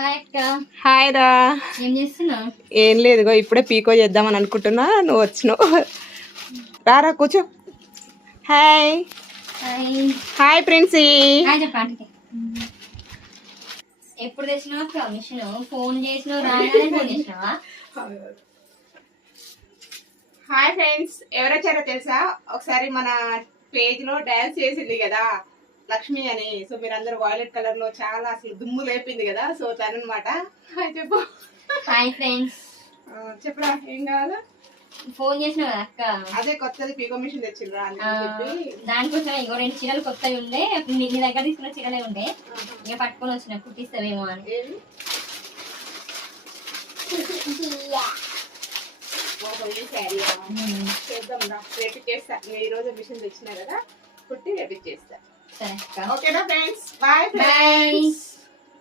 Hi రా. ఏం లేదు, ఇప్పుడే పీకో చేద్దామని అనుకుంటున్నా, నువ్వు వచ్చినావు. రారా కూర్చో. Hi hi Princy. ఎప్పుడు తెచ్చినావా మిషన్? ఫోన్ చేసినావు, రాగానే ఫోన్ చేసినావా? హాయ్ ఫ్రెండ్స్, ఎవరొచ్చారో తెలుసా? ఒకసారి మన పేజ్ లో డాన్స్ చేసింది కదా లక్ష్మి అని. సో మీరందరూ వాయిలెట్ కలర్ లో చాలా అసలు దుమ్ము లేపింది కదా. సో తనమాట. హాయ్ చెప్పు. Hi friends. చెప్పరా ఏం కావాలా? ఫోన్ చేసిన కదా అక్క, అదే కొత్తది పీకో మిషన్ తెచ్చిండ్రా అని చెప్పి దానికోసం ఇంకో 2 చీరలు కొత్తవి ఉండే, నీ దగ్గర తీసుకున్న చీరలే ఉండే, ఇక పట్టుకొని వచ్చిన కుట్టిస్తావేమో అని. చేద్దాం రా, రేపు చేస్తా. ఈ రోజు మిషన్ తెచ్చినా కదా, కుట్టి రేపు చేస్తా. సరే అక్క. ఓకేనా ఫ్రెండ్స్? Bye bye.